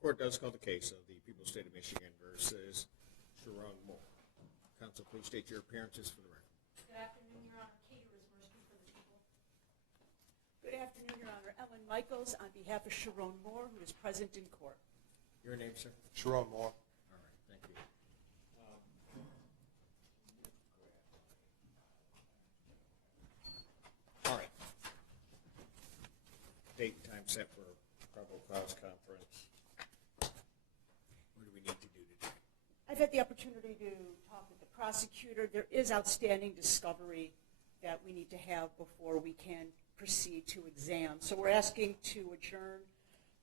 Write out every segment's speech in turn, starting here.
Court does call the case of the People's State of Michigan versus Sherrone Moore. Counsel, please state your appearances for the record. Good afternoon, Your Honor. Katie Rismersky for the people. Good afternoon, Your Honor. Ellen Michaels on behalf of Sherrone Moore, who is present in court. Your name, sir? Sherrone Moore. All right, thank you. All right. Date and time set for probable cause conference. What do we need to do today? I've had the opportunity to talk with the prosecutor. There is outstanding discovery that we need to have before we can proceed to exam. So we're asking to adjourn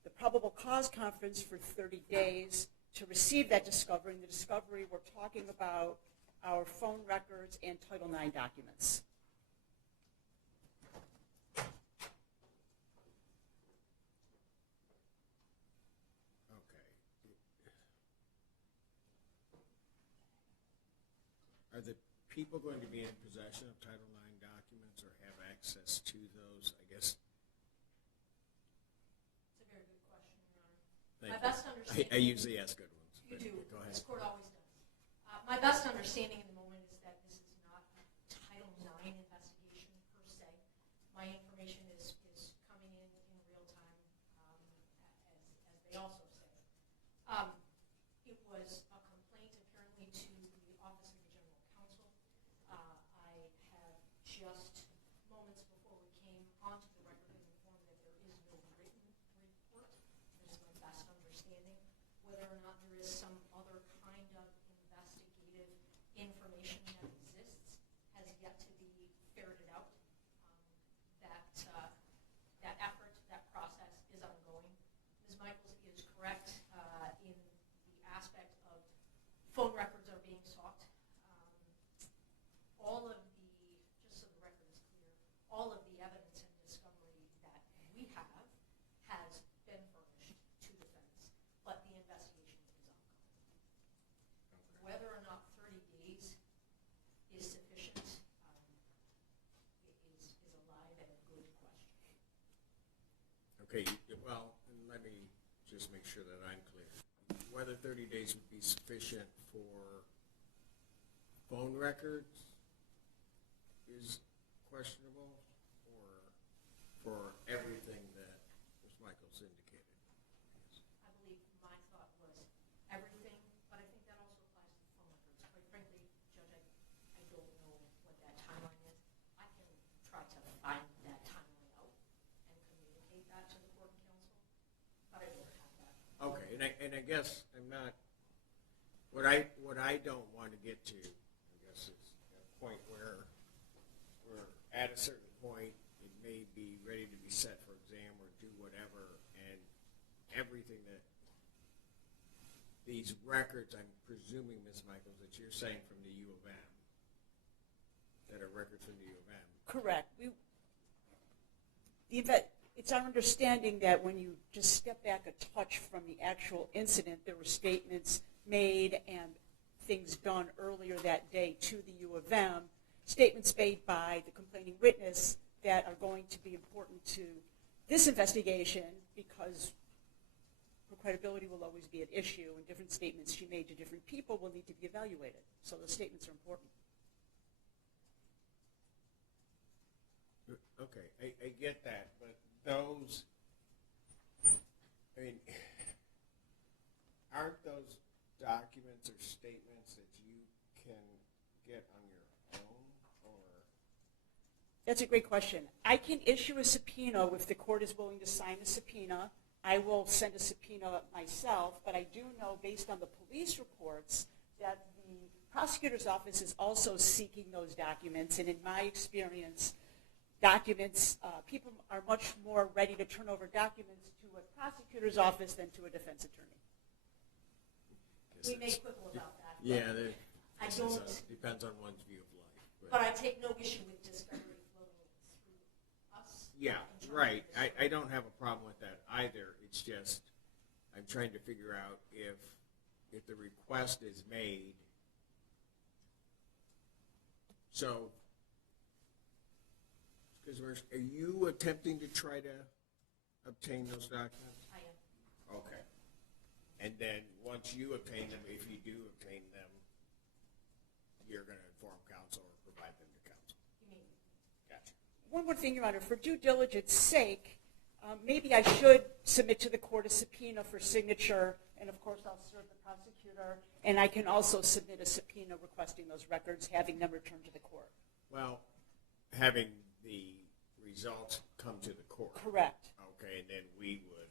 the probable cause conference for 30 days to receive that discovery. In the discovery, we're talking about our phone records and Title IX documents. Are the people going to be in possession of Title IX documents or have access to those? I guess. It's a very good question, Your Honor. Thank My you. best understanding. I usually ask good ones. You do. Go ahead. This court always does. My best understanding in the moment is that this is not a Title IX investigation per se. My information is coming in real time, as they also say. It was a complaint apparently to the Office of the General Counsel. I have just moments before we came onto the record been informed that there is no written report. That is my best understanding. Whether or not there is some other kind of investigative information that exists has yet to be ferreted out. That effort, that process is ongoing. Ms. Michaels is correct in the aspect of phone records are being sought. All of the, just so the record is clear, all of the evidence and discovery that we have has been furnished to defense, but the investigation is ongoing. Whether or not 30 days is sufficient is a live and a good question. Okay, well, let me just make sure that I'm clear. Whether 30 days would be sufficient for phone records is questionable, or for everything that Ms. Michaels indicated? I believe my thought was everything, but I think that also applies to phone records. Quite frankly, Judge, I don't know what that timeline is. I can try to find that timeline out and communicate that to the court and counsel, but I don't have that. Okay, and I guess I'm not, what I don't want to get to, I guess, is a point where we're at a certain point, it may be ready to be set for exam or do whatever, and everything that these records, I'm presuming, Ms. Michaels, that you're saying from the U of M, that are records from the U of M. Correct. It's our understanding that when you just step back a touch from the actual incident, there were statements made and things done earlier that day to the U of M, statements made by the complaining witness that are going to be important to this investigation because her credibility will always be at issue, and different statements she made to different people will need to be evaluated. So those statements are important. Okay, I get that, but those, I mean, aren't those documents or statements that you can get on your own, or? That's a great question. I can issue a subpoena if the court is willing to sign a subpoena. I will send a subpoena myself, but I do know based on the police reports that the prosecutor's office is also seeking those documents, and in my experience, people are much more ready to turn over documents to a prosecutor's office than to a defense attorney. We may quibble about that. Yeah, I don't. Depends on one's view of life. But I take no issue with discovery flowing through us. Yeah, right. I don't have a problem with that either. It's just I'm trying to figure out if the request is made. So, because are you attempting to try to obtain those documents? I am. Okay. once you obtain them, if you do obtain them, you're going to inform counsel or provide them to counsel. Gotcha. One more thing, Your Honor, for due diligence sake, maybe I should submit to the court a subpoena for signature, and of course I'll serve the prosecutor, and I can also submit a subpoena requesting those records, having them returned to the court. Well, having the results come to the court. Correct. Okay, and then we would.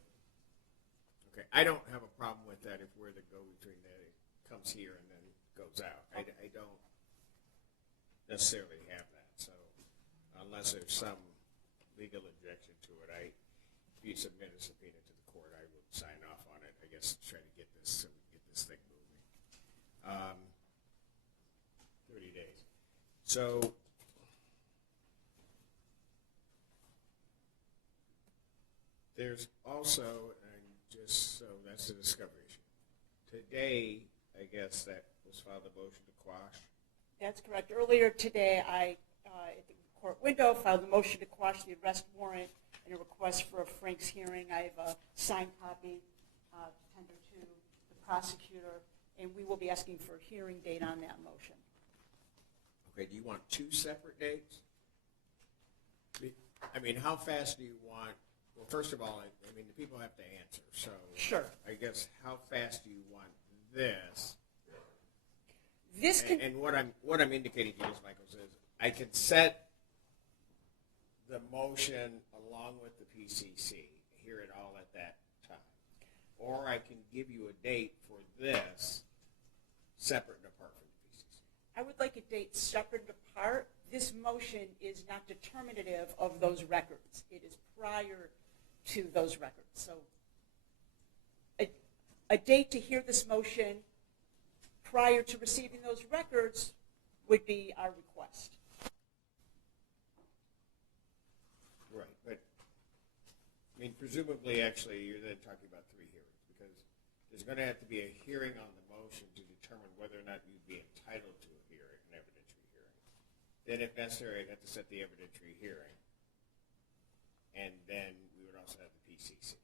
Okay, I don't have a problem with that if we're the go-between that it comes here and then goes out. I don't necessarily have that, so unless there's some legal objection to it, if you submit a subpoena to the court, I would sign off on it, I guess, to try to get this, so we get this thing moving. 30 days. So, there's also, and just so that's the discovery issue. Today, I guess that was filed a motion to quash. That's correct. Earlier today, I, at the court window, filed a motion to quash the arrest warrant and a request for a Frank's hearing. I have a signed copy to tender to the prosecutor, and we will be asking for a hearing date on that motion. Okay, do you want two separate dates? I mean, how fast do you want? Well, first of all, I mean, the people have to answer. So, sure. I guess how fast do you want this? This and what I'm indicating to you, as Michael says, I can set the motion along with the PCC, hear it all at that time, or I can give you a date for this separate and apart from the PCC. I would like a date separate and apart. This motion is not determinative of those records. It is prior to those records. So a date to hear this motion prior to receiving those records would be our request. Right, but I mean, presumably, actually, you're then talking about 3 hearings because there's going to have to be a hearing on the motion to determine whether or not you'd be entitled to a hearing, an evidentiary hearing. Then, if necessary, I'd have to set the evidentiary hearing, and then we would also have the PCC.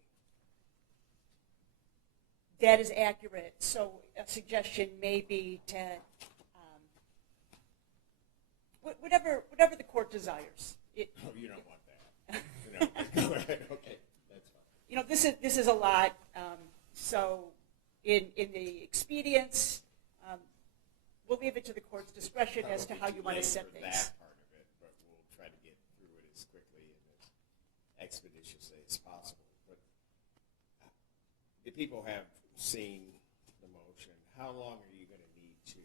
That is accurate. So a suggestion may be to whatever the court desires. Oh, you don't want that. No. Go ahead. Okay, that's fine. You know, this is a lot. So in the expedience, we'll leave it to the court's discretion as to how you want to set things. That part of it, but we'll try to get through it as quickly and as expeditiously as possible. But the people have seen the motion. How long are you going to need to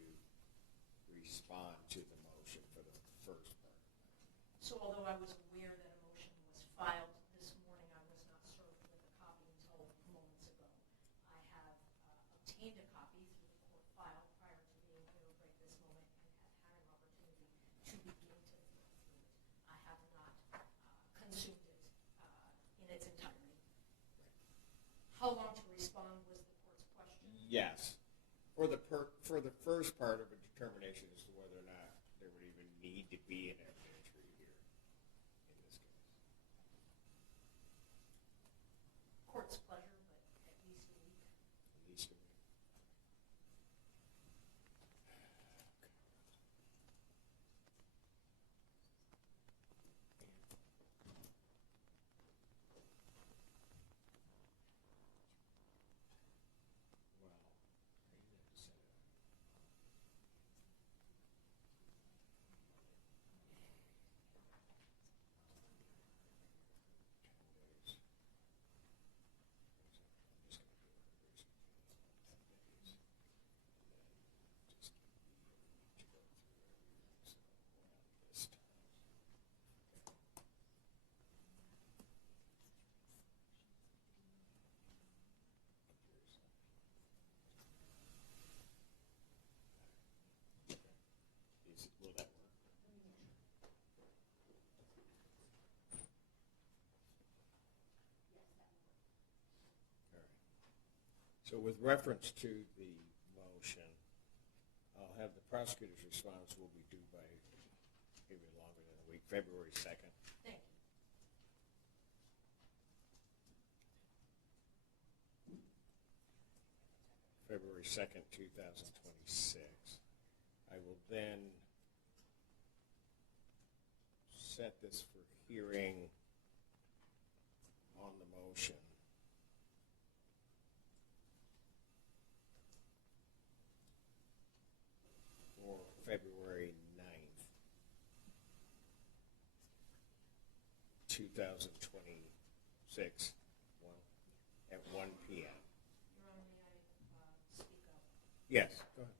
respond to the motion for the first part? So although I was aware that a motion was filed this morning, I was not served with a copy until moments ago. I have obtained a copy through the court file prior to being here right this moment and have had an opportunity to begin to look through it. I have not consumed it in its entirety. How long to respond was the court's question? Yes. For the first part of a determination as to whether or not there would even need to be an evidentiary hearing in this case. Court's pleasure, but at least a week. At least a week. Will that work? All right. So with reference to the motion, I'll have the prosecutor's response will be due by maybe longer than a week, February 2nd. Thank you. February 2nd, 2026. I will then set this for hearing on the motion. For February 9th, 2026, at 1 p.m. Your Honor, may I speak up? Yes, go ahead.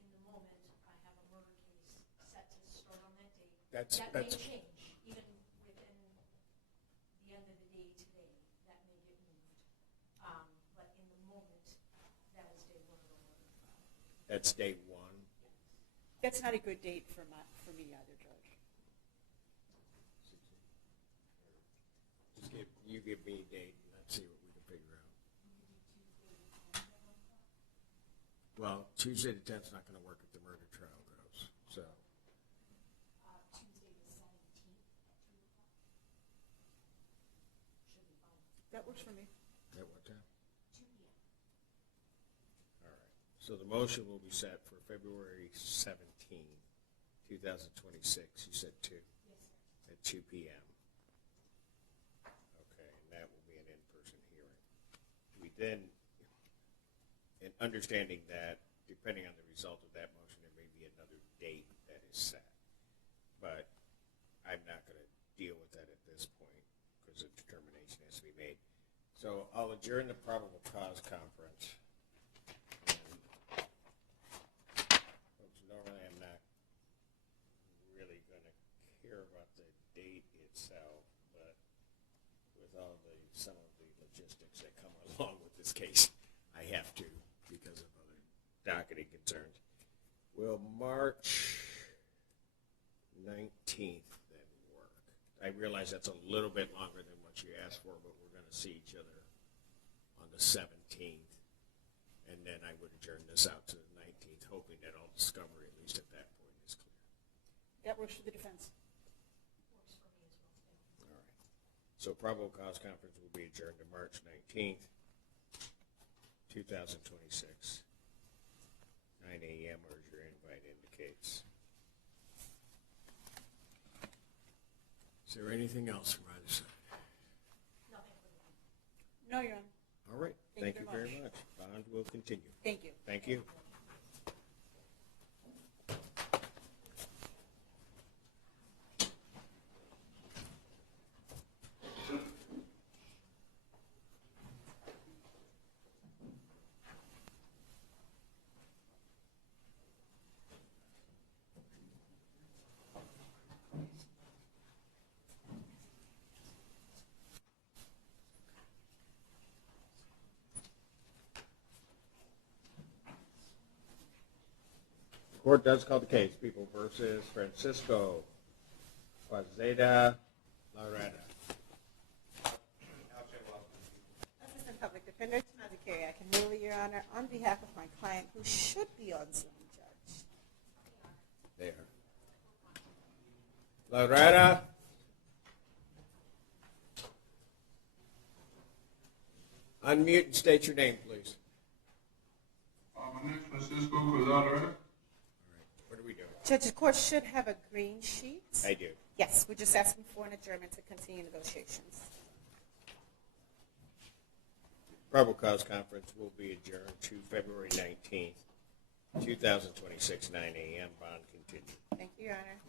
In the moment, I have a murder case set to start on that date. That's That may change, even within the end of the day today. That may get moved. But in the moment, that is day one of the murder trial. that's day one. That's not a good date for me either, Judge. You give me a date and let's see what we can figure out. Well, Tuesday the 10th is not going to work if the murder trial goes. So Tuesday the 17th at 2 o'clock. Should be fine. That works for me. at what time? 2 p.m. All right. So the motion will be set for February 17th, 2026. You said 2? Yes, sir. At 2 p.m. Okay, and that will be an in-person hearing. We then, in understanding that, depending on the result of that motion, there may be another date that is set. But I'm not going to deal with that at this point because a determination has to be made. So I'll adjourn the probable cause conference. Folks, normally I'm not really going to care about the date itself, but with some of the logistics that come along with this case, I have to because of other docketing concerns. Will March 19th then work? I realize that's a little bit longer than what you asked for, but we're going to see each other on the 17th, and then I would adjourn this out to the 19th, hoping that all discovery, at least at that point, is clear. That works for the defense. Works for me as well. Thank you. All right. So probable cause conference will be adjourned to March 19th, 2026, 9 a.m. or as your invite indicates. Is there anything else from either side? Nothing for the moment. No, Your Honor. All right. Thank Thank you you very very much. Bond will continue. Thank you. Thank you. Court does call the case. People versus Francisco Quazeda Loretta. Assistant Public Defender, Tamara Carey, I can rule, Your Honor, on behalf of my client who should be on Zoom, Judge. There. Loretta. Unmute and state your name, please. My name is Francisco Quazada. What are we doing? Judge, the court should have a green sheet. I do. Yes, we're just asking for an adjournment to continue negotiations. Probable cause conference will be adjourned to February 19th, 2026, 9 a.m. Bond continued. Thank you, Your Honor.